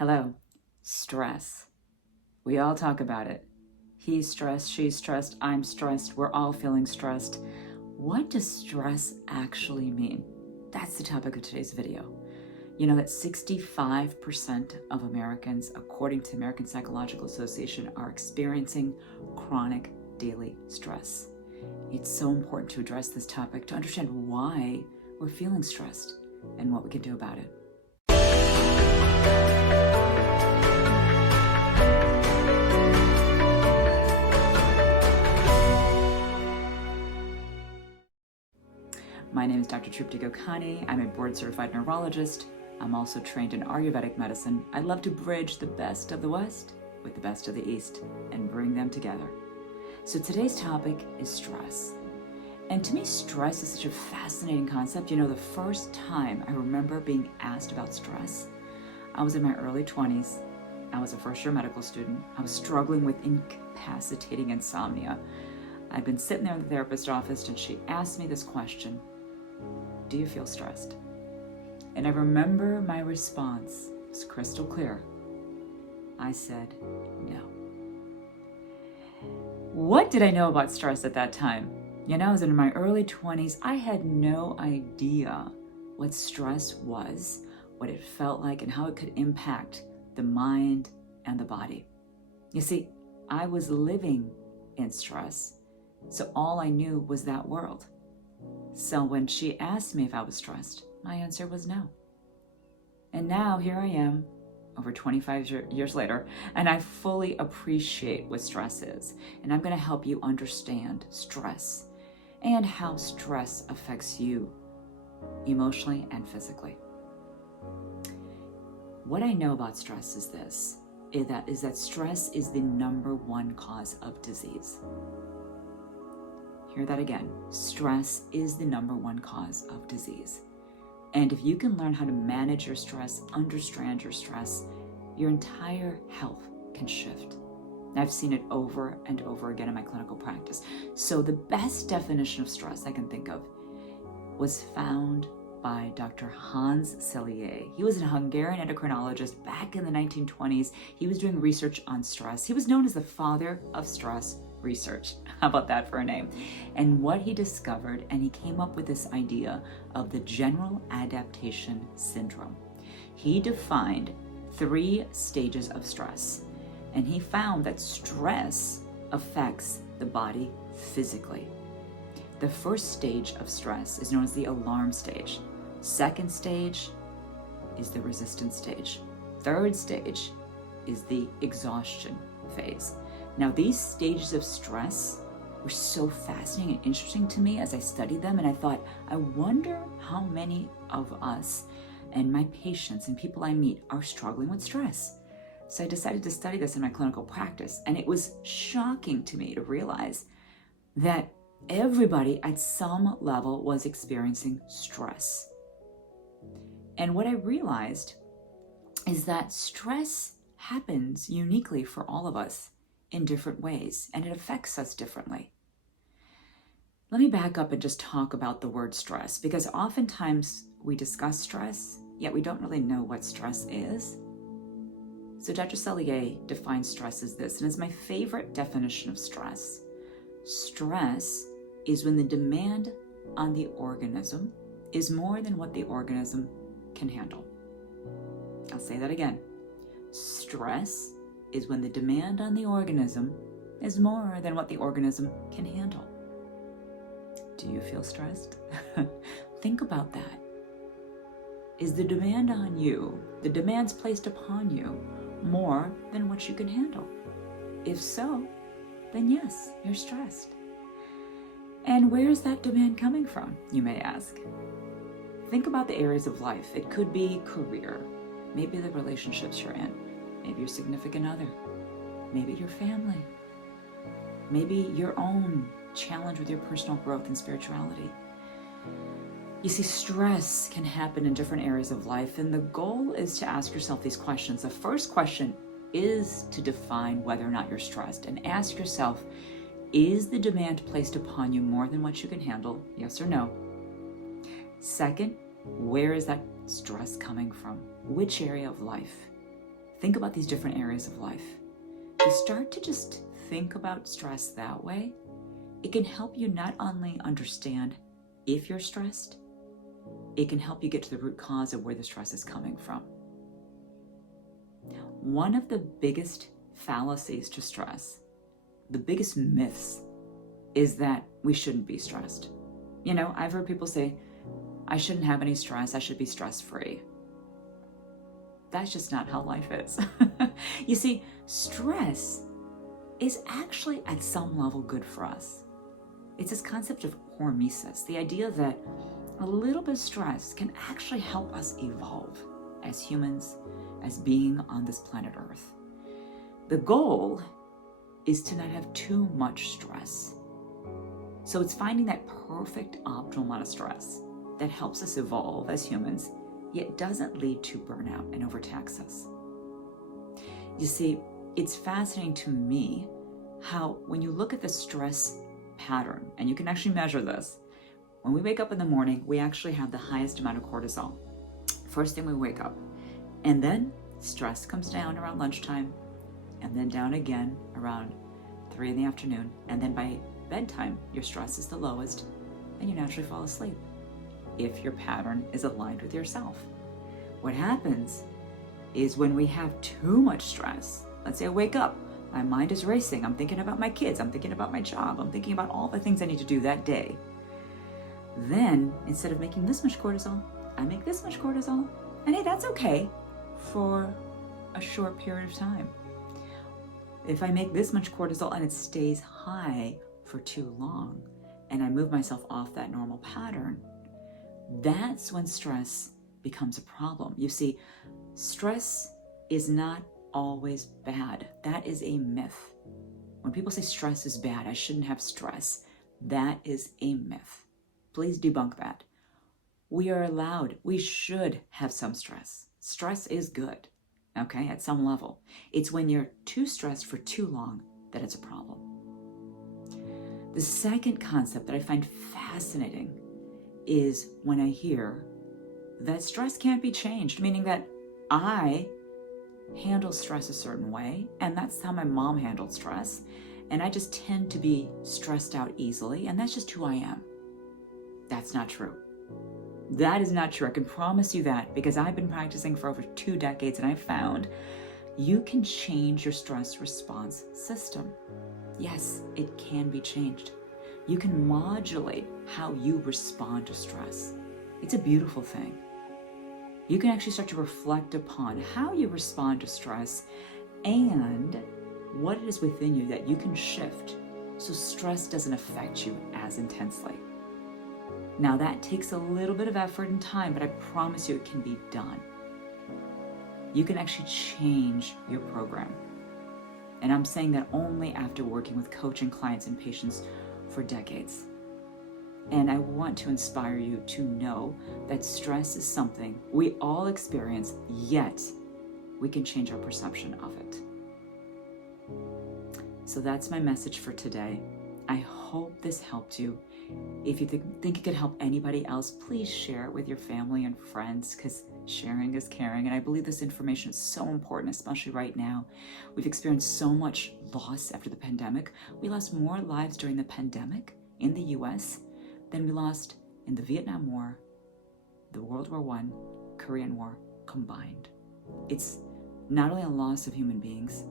Hello. Stress. We all talk about it. He's stressed, she's stressed, I'm stressed, we're all feeling stressed. What does stress actually mean? That's the topic of today's video. You know that 65% of Americans, according to the American Psychological Association, are experiencing chronic daily stress. It's so important to address this topic to understand why we're feeling stressed and what we can do about it. My name is Dr. Trupti Gokani. I'm a board-certified neurologist. I'm also trained in Ayurvedic medicine. I love to bridge the best of the West with the best of the East and bring them together. So today's topic is stress. And to me, stress is such a fascinating concept. You know, the first time I remember being asked about stress, I was in my early 20s. I was a first-year medical student. I was struggling with incapacitating insomnia. I'd been sitting there in the therapist's office and she asked me this question: do you feel stressed? And I remember my response was crystal clear. I said, no. What did I know about stress at that time? You know, I was in my early 20s. I had no idea what stress was, what it felt like, and how it could impact the mind and the body. You see, I was living in stress, so all I knew was that world. So when she asked me if I was stressed, my answer was no. And now here I am, over 25 years later, and I fully appreciate what stress is. And I'm going to help you understand stress and how stress affects you emotionally and physically. What I know about stress is this, is that stress is the #1 cause of disease. Hear that again. Stress is the #1 cause of disease. And if you can learn how to manage your stress, understand your stress, your entire health can shift. I've seen it over and over again in my clinical practice. So the best definition of stress I can think of was found by Dr. Hans Selye. He was a Hungarian endocrinologist back in the 1920s. He was doing research on stress. He was known as the father of stress research. How about that for a name? And what he discovered, and he came up with this idea of the general adaptation syndrome. He defined 3 stages of stress, and he found that stress affects the body physically. The first stage of stress is known as the alarm stage. Second stage is the resistance stage. Third stage is the exhaustion phase. Now, these stages of stress were so fascinating and interesting to me as I studied them, and I thought, I wonder how many of us and my patients and people I meet are struggling with stress. So I decided to study this in my clinical practice, and it was shocking to me to realize that everybody at some level was experiencing stress. And what I realized is that stress happens uniquely for all of us in different ways, and it affects us differently. Let me back up and just talk about the word stress, because oftentimes we discuss stress, yet we don't really know what stress is. So Dr. Selye defines stress as this, and it's my favorite definition of stress. Stress is when the demand on the organism is more than what the organism can handle. I'll say that again. Stress is when the demand on the organism is more than what the organism can handle. Do you feel stressed? Think about that. Is the demand on you, the demands placed upon you, more than what you can handle? If so, then yes, you're stressed. And where is that demand coming from, you may ask? Think about the areas of life. It could be career, maybe the relationships you're in, maybe your significant other, maybe your family, maybe your own challenge with your personal growth and spirituality. You see, stress can happen in different areas of life, and the goal is to ask yourself these questions. The first question is to define whether or not you're stressed, and ask yourself, is the demand placed upon you more than what you can handle? Yes or no? Second, where is that stress coming from? Which area of life? think about these different areas of life. If you start to just think about stress that way, it can help you not only understand if you're stressed, it can help you get to the root cause of where the stress is coming from. One of the biggest fallacies to stress, the biggest myths, is that we shouldn't be stressed. You know, I've heard people say, I shouldn't have any stress, I should be stress-free. That's just not how life is. You see, stress is actually at some level good for us. It's this concept of hormesis, the idea that a little bit of stress can actually help us evolve as humans, as being on this planet Earth. The goal is to not have too much stress. So it's finding that perfect optimal amount of stress that helps us evolve as humans, yet doesn't lead to burnout and overtax us. You see, it's fascinating to me how when you look at the stress pattern, and you can actually measure this, when we wake up in the morning, we actually have the highest amount of cortisol. First thing we wake up. And then stress comes down around lunchtime, and then down again around 3 in the afternoon. And then by bedtime, your stress is the lowest, and you naturally fall asleep, if your pattern is aligned with yourself. What happens is when we have too much stress, let's say I wake up, my mind is racing, I'm thinking about my kids, I'm thinking about my job, I'm thinking about all the things I need to do that day. Then, instead of making this much cortisol, I make this much cortisol, and hey, that's okay for a short period of time. If I make this much cortisol and it stays high for too long, and I move myself off that normal pattern, that's when stress becomes a problem. You see, stress is not always bad. That is a myth. When people say stress is bad, I shouldn't have stress, that is a myth. Please debunk that. We are allowed, we should have some stress. Stress is good, okay, at some level. It's when you're too stressed for too long that it's a problem. The second concept that I find fascinating is when I hear that stress can't be changed, meaning that I handle stress a certain way, and that's how my mom handled stress, and I just tend to be stressed out easily, and that's just who I am. That's not true. That is not true. I can promise you that, because I've been practicing for over 2 decades, and I've found you can change your stress response system. Yes, it can be changed. You can modulate how you respond to stress. It's a beautiful thing. You can actually start to reflect upon how you respond to stress and what it is within you that you can shift so stress doesn't affect you as intensely. Now that takes a little bit of effort and time, but I promise you it can be done. You can actually change your program. And I'm saying that only after working with coaching clients and patients for decades. And I want to inspire you to know that stress is something we all experience, yet we can change our perception of it. So that's my message for today. I hope this helped you. If you think it could help anybody else, please share it with your family and friends, because sharing is caring. And I believe this information is so important, especially right now. We've experienced so much loss after the pandemic. We lost more lives during the pandemic in the US than we lost in the Vietnam War, the World War I, Korean War combined. It's not only a loss of human beings,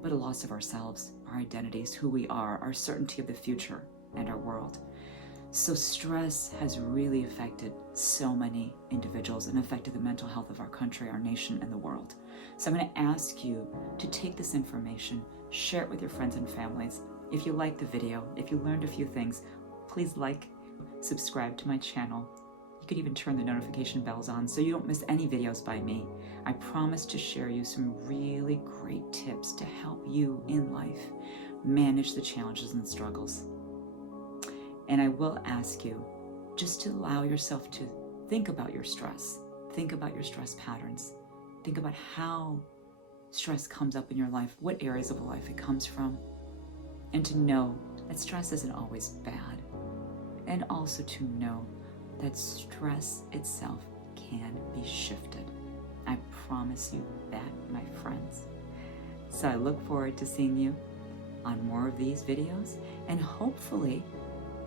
but a loss of ourselves, our identities, who we are, our certainty of the future, and our world. So stress has really affected so many individuals and affected the mental health of our country, our nation, and the world. So I'm going to ask you to take this information, share it with your friends and families. If you liked the video, if you learned a few things, please like, subscribe to my channel. You can even turn the notification bells on so you don't miss any videos by me. I promise to share you some really great tips to help you in life manage the challenges and struggles. And I will ask you just to allow yourself to think about your stress. Think about your stress patterns. Think about how stress comes up in your life, what areas of life it comes from, and to know that stress isn't always bad. And also to know that stress itself can be shifted. I promise you that, my friends. So I look forward to seeing you on more of these videos, and hopefully,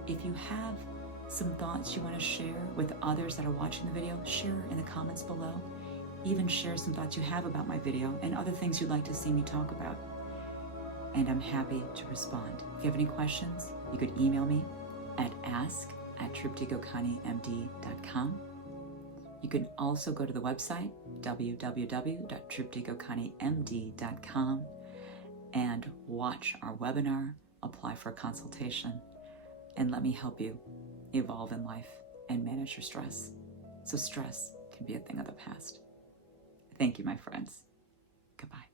if you have some thoughts you want to share with others that are watching the video, share in the comments below. Even share some thoughts you have about my video and other things you'd like to see me talk about. And I'm happy to respond. If you have any questions, you could email me at ask@TruptiGokaniMD.com. You can also go to the website, www.TruptiGokaniMD.com, and watch our webinar, apply for a consultation, and let me help you evolve in life and manage your stress, so stress can be a thing of the past. Thank you, my friends. Goodbye.